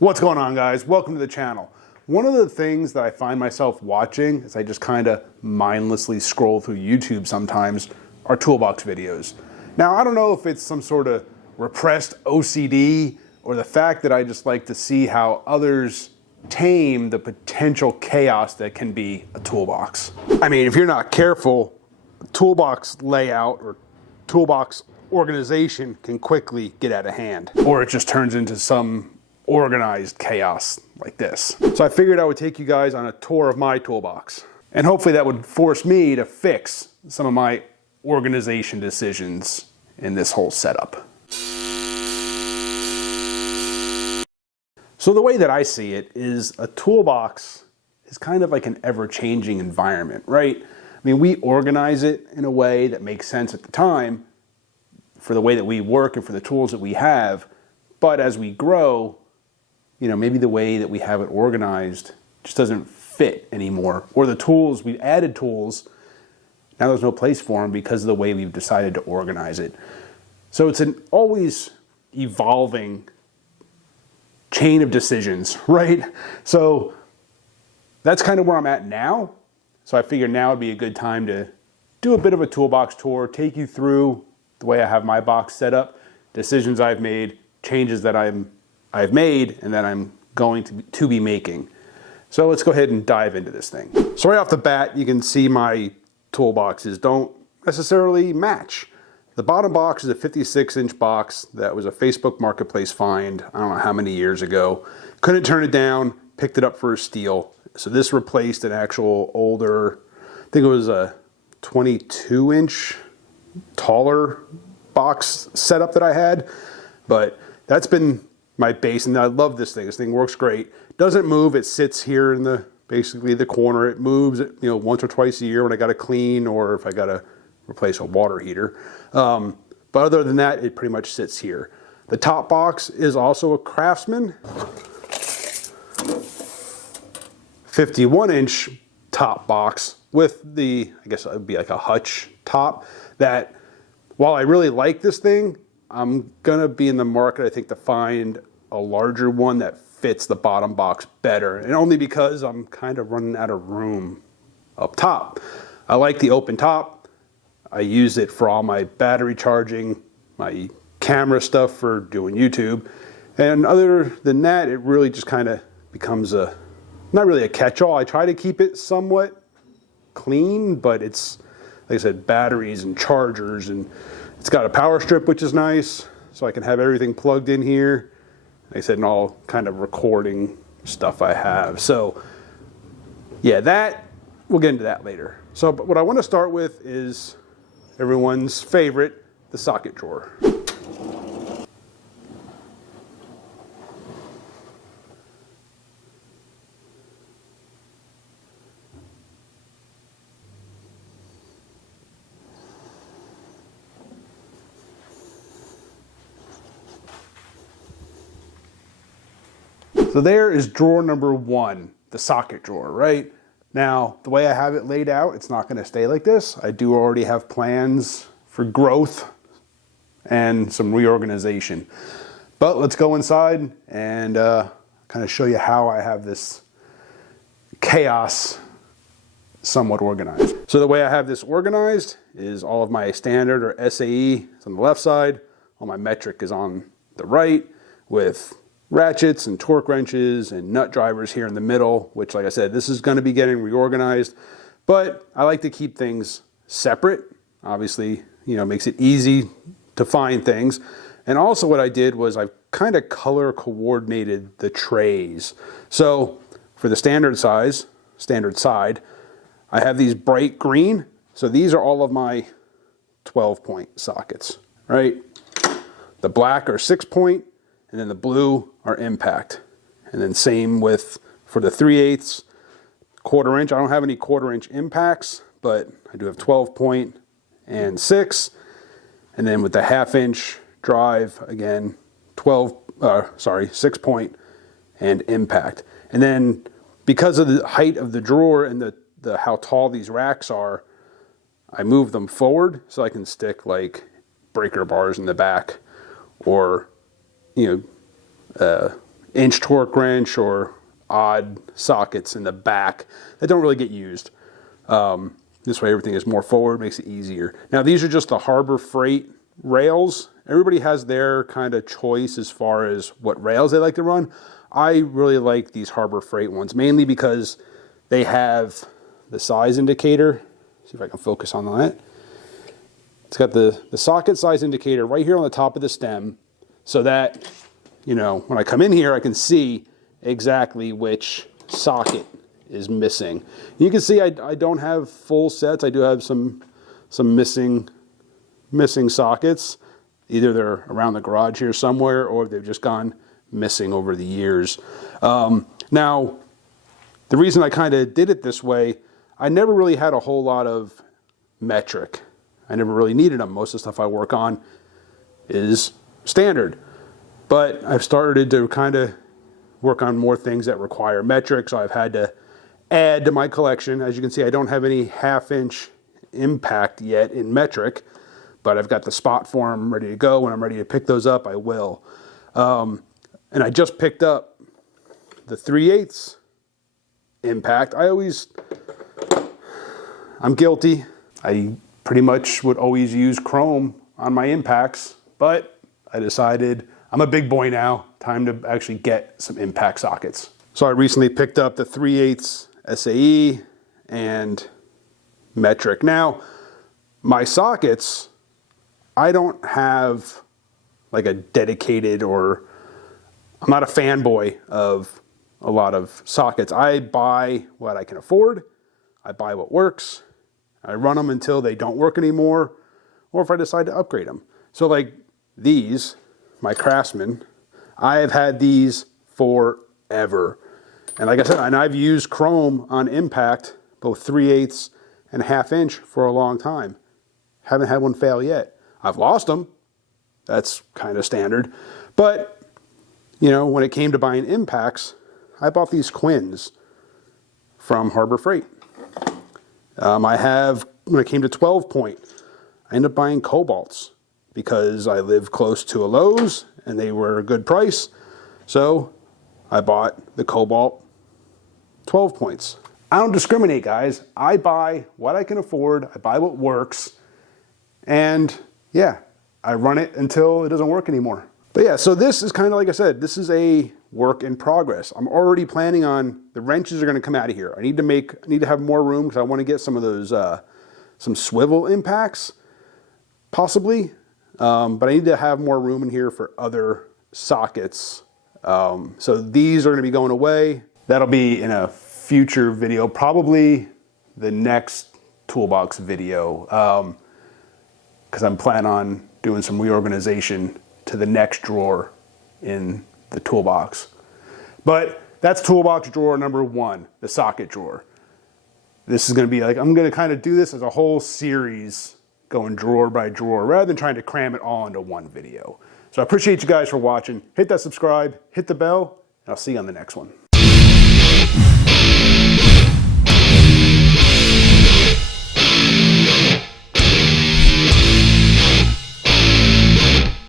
What's going on, guys? Welcome to the channel. One of the things that I find myself watching as I just kind of mindlessly scroll through YouTube sometimes are toolbox videos. Now, I don't know if it's some sort of repressed OCD or the fact that I just like to see how others tame the potential chaos that can be a toolbox. I mean, if you're not careful, toolbox layout or toolbox organization can quickly get out of hand, or it just turns into some organized chaos like this. So I figured I would take you guys on a tour of my toolbox, and hopefully that would force me to fix some of my organization decisions in this whole setup. So the way that I see it is a toolbox is kind of like an ever-changing environment, right? I mean, we organize it in a way that makes sense at the time for the way that we work and for the tools that we have, but as we grow, you know, maybe the way that we have it organized just doesn't fit anymore. Or the tools, we've added tools, now there's no place for them because of the way we've decided to organize it. So it's an always evolving chain of decisions, right? So that's kind of where I'm at now. So I figured now would be a good time to do a bit of a toolbox tour, take you through the way I have my box set up, decisions I've made, changes that I've made and that I'm going to be making. So let's go ahead and dive into this thing. So right off the bat, you can see my toolboxes don't necessarily match. The bottom box is a 56-inch box that was a Facebook Marketplace find, I don't know how many years ago. Couldn't turn it down, picked it up for a steal. So this replaced an actual older, I think it was a 22-inch taller box setup that I had, but that's been my base, and I love this thing. This thing works great. Doesn't move. It sits here in the basically the corner. It moves, you know, once or twice a year when I got to clean or if I got to replace a water heater. But other than that, it pretty much sits here. The top box is also a Craftsman 51-inch top box with the, I guess it would be like a hutch top that, while I really like this thing, I'm gonna be in the market, I think, to find a larger one that fits the bottom box better, and only because I'm kind of running out of room up top. I like the open top. I use it for all my battery charging, my camera stuff for doing YouTube, and other than that, it really just kind of becomes a, not really a catch-all. I try to keep it somewhat clean, but it's, like I said, batteries and chargers, and it's got a power strip, which is nice, so I can have everything plugged in here. Like I said, and all kind of recording stuff I have. So yeah, we'll get into that later. So but what I want to start with is everyone's favorite, the socket drawer. So there is drawer number one, the socket drawer, right? Now, the way I have it laid out, it's not gonna stay like this. I do already have plans for growth and some reorganization. But let's go inside and kind of show you how I have this chaos somewhat organized. So the way I have this organized is all of my standard or SAE is on the left side, all my metric is on the right, with ratchets and torque wrenches and nut drivers here in the middle, which, like I said, this is going to be getting reorganized, but I like to keep things separate. Obviously, you know, makes it easy to find things. And also what I did was I kind of color coordinated the trays. So for the standard side, I have these bright green. So these are all of my 12-point sockets, right? The black are 6-point, and then the blue are impact. And then same with, for the 3/8 1/4 inch. I don't have any 1/4 inch impacts, but I do have 12-point and 6. And then with the 1/2 inch drive, again, 6-point and impact. And then because of the height of the drawer and the how tall these racks are, I move them forward so I can stick like breaker bars in the back, or inch torque wrench or odd sockets in the back that don't really get used. This way everything is more forward, makes it easier. Now these are just the Harbor Freight rails. Everybody has their kind of choice as far as what rails they like to run. I really like these Harbor Freight ones, mainly because they have the size indicator. See if I can focus on that. It's got the socket size indicator right here on the top of the stem, so that, you know, when I come in here, I can see exactly which socket is missing. You can see I don't have full sets. I do have some missing sockets. Either they're around the garage here somewhere, or they've just gone missing over the years. Now, the reason I kind of did it this way, I never really had a whole lot of metric. I never really needed them. Most of the stuff I work on is standard. But I've started to kind of work on more things that require metric, so I've had to add to my collection. As you can see, I don't have any 1/2-inch impact yet in metric, but I've got the spot for them ready to go. When I'm ready to pick those up, I will. And I just picked up the 3/8 impact. I'm guilty. I pretty much would always use chrome on my impacts, but I decided I'm a big boy now, time to actually get some impact sockets. So I recently picked up the 3/8 SAE and metric. Now, my sockets, I don't have like a dedicated, or I'm not a fanboy of a lot of sockets. I buy what I can afford. I buy what works. I run them until they don't work anymore, or if I decide to upgrade them. So like these, my Craftsman, I have had these forever. And like I said, and I've used chrome on impact, both 3/8 and 1/2-inch for a long time. Haven't had one fail yet. I've lost them. That's kind of standard. But, you know, when it came to buying impacts, I bought these Quins from Harbor Freight. When it came to 12-point, I ended up buying Cobalts because I live close to a Lowe's and they were a good price. So I bought the Cobalt 12 points. I don't discriminate, guys. I buy what I can afford. I buy what works. And yeah, I run it until it doesn't work anymore. But yeah, so this is kind of, like I said, this is a work in progress. I'm already planning on, the wrenches are going to come out of here. I need to have more room because I want to get some of those, some swivel impacts, possibly. But I need to have more room in here for other sockets. So these are going to be going away. That'll be in a future video, probably the next Toolbox video, because I'm planning on doing some reorganization to the next drawer in the Toolbox. But that's Toolbox drawer number 1, the socket drawer. This is going to be like, I'm going to kind of do this as a whole series, going drawer by drawer, rather than trying to cram it all into one video. So I appreciate you guys for watching. Hit that subscribe, hit the bell, and I'll see you on the next one.